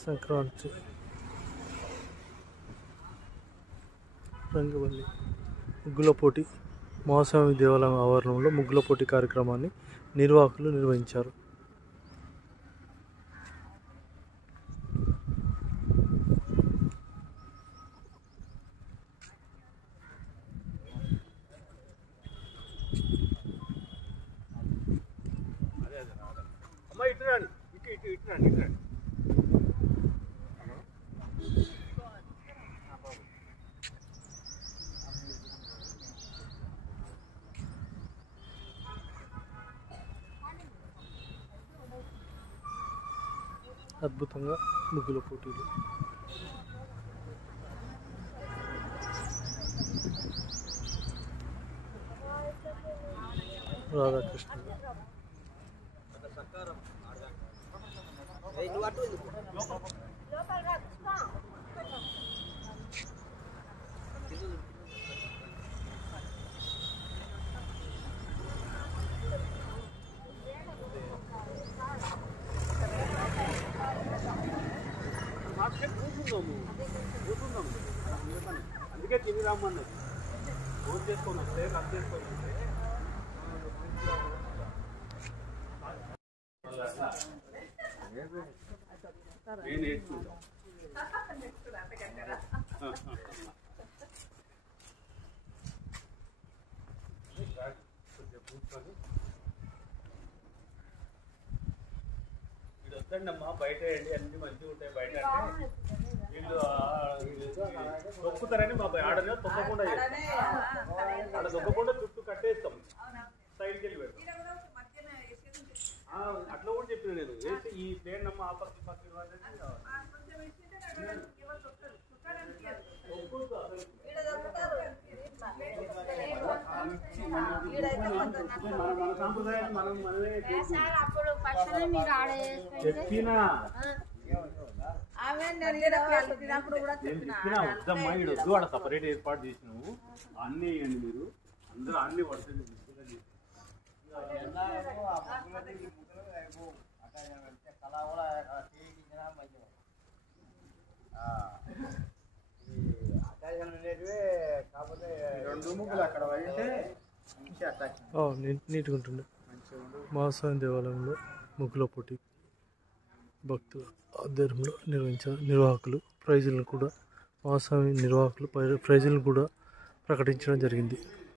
సంక్రాంతి రంగవల్లి ముగ్గుల పోటీ మహాస్వామి దేవాలయం ఆవరణంలో ముగ్గుల పోటీ కార్యక్రమాన్ని నిర్వాహకులు నిర్వహించారు. అద్భుతంగా ముగ్గుల పోటీలు రాధాకృష్ణ అందుకే తిని రమ్మన్నది ఫోన్ చేసుకొని వస్తే కట్ చేసుకొని వస్తే నేను నేర్చుకుంటాను. వీడు వద్దండి అమ్మా బయట వేయండి అన్ని మంచిగా ఉంటాయి బయట అంటే వీళ్ళు తొక్కుతారని మా ఆడనే తొక్కకుండా ఆడ తొక్కకుండా చుట్టూ కట్టేస్తాం సైడ్కి వెళ్ళి పెడతాం. అట్లా కూడా చెప్పిన నేను వేసి ఈ ప్లేన్ అమ్మ ఆపత్తి పత్తి మన సాంప్రదాయాన్ని మనం మనమే చెప్పినా వద్దమ్మా ఇక్కడ వద్దు ఆడ సపరేట్ ఏర్పాటు చేసినావు అన్నీ వేయండి మీరు అందరూ అన్ని పడుతుంది. నీట్గా ఉంటుంది. మహాస్వామి దేవాలయంలో ముగ్గుల పోటీ భక్తుల ఆధ్వర్యంలో నిర్వహించారు. నిర్వాహకులు ప్రైజులను కూడా మహాస్వామి నిర్వాహకులు ప్రైజులను కూడా ప్రకటించడం జరిగింది.